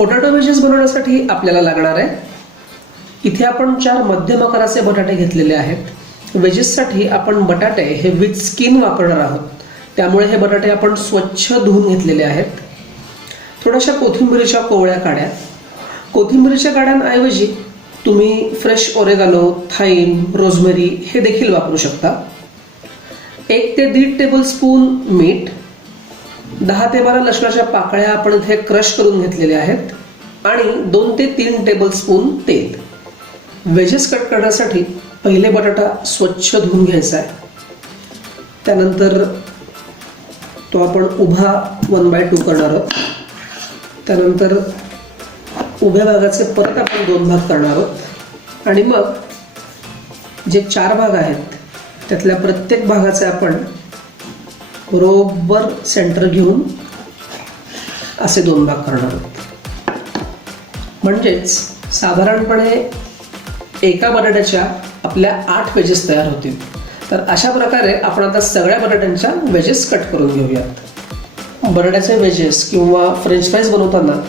Potato wedges बनवण्यासाठी आपल्याला लागणार आहे, इथे आपण 4 मध्यम आकाराचे बटाटे घेतलेले आहेत. वेजेससाठी आपण बटाटे हे विथ स्किन वापरणार आहोत, त्यामुळे हे बटाटे आपण स्वच्छ धुवून घेतलेले आहेत. थोड्याशा कोथिंबीरीच्या कोवळ्या काड्या. कोथिंबीरीच्या काड्यांऐवजी तुम्ही फ्रेश ओरेगानो, थाईम, रोजमेरी हे देखील वापरू शकता. 1 ते 1.5 टेबलस्पून मीठ. 10 ते 12 लसणाच्या पाकळ्या आपण इथे क्रश करून घेतलेल्या आहेत आणि 2 ते 3 टेबलस्पून तेल. वेजेस कट करण्यासाठी पहिले बटाटा स्वच्छ धुवून घ्यायचा आहे. त्यानंतर तो आपण उभा 1/2 करणार आहोत. त्यानंतर उभ्या भागाचे परत आपण 2 भाग करणार आहोत आणि मग जे 4 भाग आहेत त्यातल्या प्रत्येक भागाचे आपण बरोबर सेंटर घेऊन असे 2 भाग करणार आहोत. म्हणजेच साधारणपणे एका बटाट्याच्या आपल्या 8 वेजेस तयार होतील. तर अशा प्रकारे आपण आता सगळ्या बटाट्यांच्या वेजेस कट करून घेऊयात. बटाट्याचे वेजेस किंवा फ्रेंच फ्राईज बनवताना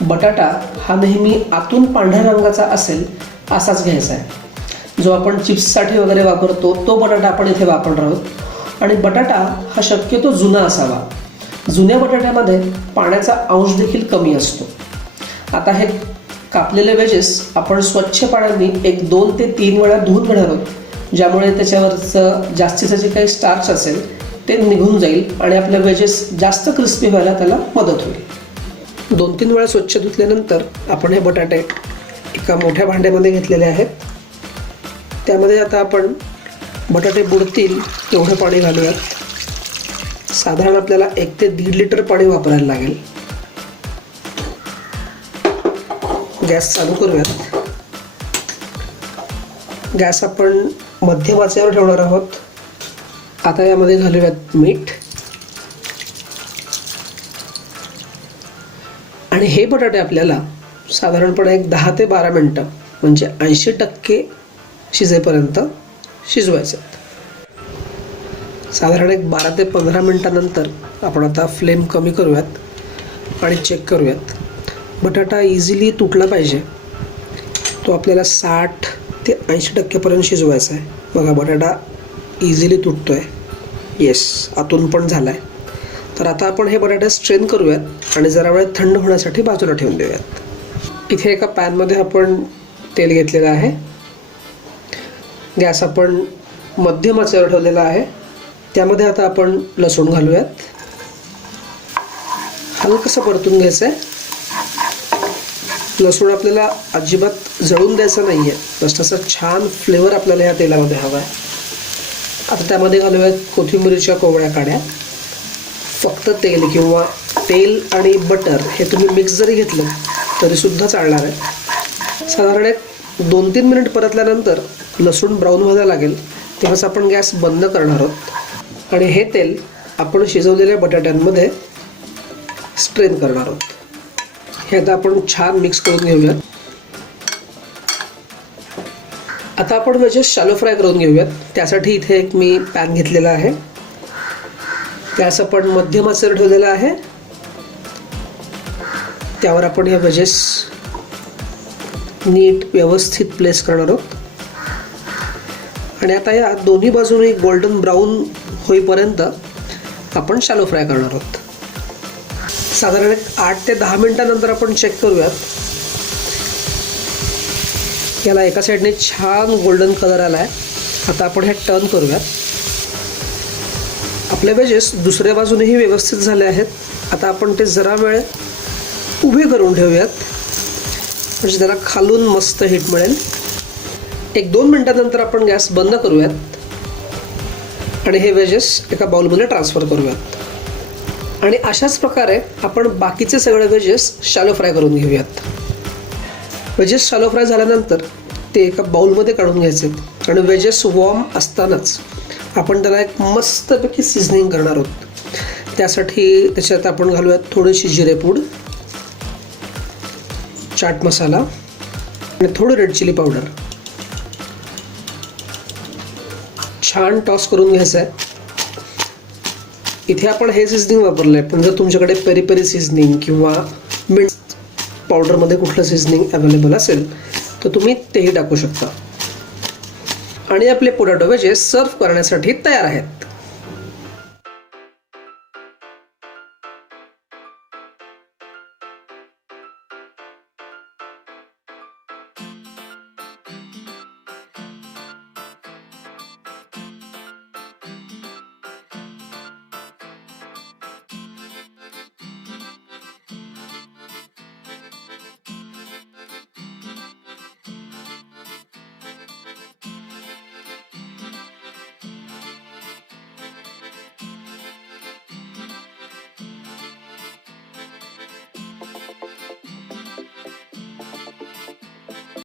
बटाटा हा नेहमी आतून पांढऱ्या रंगाचा असेल असाच घ्यायचा आहे. जो आपण चिप्ससाठी वगैरे वापरतो तो बटाटा आपण इथे वापरणार आहोत. आणि बटाटा हा शक्यतो जुना असावा. जुन्या बटाट्यामध्ये पाण्याचा अंश देखील कमी असतो. आता हे कापलेले वेजेस आपण स्वच्छ पाण्याने 2 ते 3 वेळा धुवून घेणार आहोत, ज्यामुळे त्याच्यावरचं जास्तीचं जे काही स्टार्च असेल ते निघून जाईल आणि आपले वेजेस जास्त क्रिस्पी व्हायला त्याला मदत होईल. 2-3 वेळा स्वच्छ धुतल्यानंतर आपण हे बटाटे एका मोठ्या भांड्यामध्ये घेतलेले आहेत. त्यामध्ये आता आपण बटाटे बुडतील तेवढं पाणी घालूयात. साधारण आपल्याला 1 ते 1.5 लिटर पाणी वापरायला लागेल. गॅस चालू करूयात. गॅस आपण मध्यम आचेवर ठेवणार आहोत. आता यामध्ये घालूयात मीठ आणि हे बटाटे आपल्याला साधारणपणे 10 ते 12 मिनटं म्हणजे 80% शिजेपर्यंत शिजवायचे. साधारण 12 ते 15 मिनटानंतर आपण आता फ्लेम कमी करूयात आणि चेक करूयात. बटाटा इझिली तुटला पाहिजे. तो आपल्याला 60 ते 80% शिजवायचा आहे. बघा बटाटा इझिली तुटतो आहे. येस, आतून पण झाला आहे. तर आता आपण हे बटाटे स्ट्रेन करूयात आणि जरा वेळ थंड होण्यासाठी बाजूला ठेवून देऊयात. इथे एका पॅनमध्ये आपण तेल घेतलेलं आहे. गॅस आपण मध्यम आचेवर ठेवलेला आहे. त्यामध्ये आता आपण लसूण घालूयात. हलकंसं परतून घ्यायचं आहे. लसूण आपल्याला अजिबात जळून द्यायचा नाही आहे. तसं छान फ्लेवर आपल्याला या तेलामध्ये हवा आहे. आता त्यामध्ये घालूयात कोथिंबीरीच्या कोवळ्या काड्या. फक्त तेल किंवा तेल आणि बटर हे तुम्ही मिक्स जरी घेतलं तरीसुद्धा चालणार आहे. साधारण 2-3 मिनिट परतल्यानंतर लसूण ब्राऊन व्हायला लागेल तेव्हाच आपण गॅस बंद करणार आहोत आणि हे तेल आपण शिजवलेल्या बटाट्यांमध्ये स्ट्रेन करणार आहोत. हे आता आपण छान मिक्स करून घेऊयात. आता आपण वेजेस शॅलो फ्राय करून घेऊयात. त्यासाठी इथे एक मी पॅन घेतलेला आहे. गॅस आपण मध्यम आचेवर ठेवलेला आहे. त्यावर आपण या वेजेस नीट व्यवस्थित प्लेस करणार आहोत आणि आता या दोन्ही बाजूने गोल्डन ब्राऊन होईपर्यंत आपण शॅलो फ्राय करणार आहोत. साधारण 8 ते 10 मिनिटानंतर आपण चेक करूयात. याला एका साईडने छान गोल्डन कलर आला आहे. आता आपण हे टर्न करूयात. आपले वेजेस दुसऱ्या बाजूनेही व्यवस्थित झाले आहेत. आता आपण ते जरा वेळ उभे करून ठेवूयात म्हणजे त्याला खालून मस्त हीट मिळेल. 1-2 मिनिटानंतर आपण गॅस बंद करूयात आणि हे वेजेस एका बाउलमध्ये ट्रान्सफर करूयात. आणि अशाच प्रकारे आपण बाकीचे सगळे वेजेस शॅलो फ्राय करून घेऊयात. वेजेस शॅलो फ्राय झाल्यानंतर ते एका बाउलमध्ये काढून घ्यायचे आणि वेजेस वॉर्म असतानाच आपण त्याला एक मस्तपैकी सिझनिंग करणार आहोत. त्यासाठी त्याच्यात आपण घालूयात थोडीशी जिरेपूड, चाट मसाला आणि थोडं रेड चिली पावडर. छान टॉस करून घ्यायचं आहे. इथे आपण हे सीझनिंग वापरलं आहे, पण जर तुमच्याकडे पेरी पेरी सीझनिंग किंवा मिंट पावडरमध्ये कुठलं सिझनिंग अवेलेबल असेल तर तुम्ही तेही टाकू शकता. आणि आपले पोटॅटो वेजेस सर्व करण्यासाठी तयार आहेत.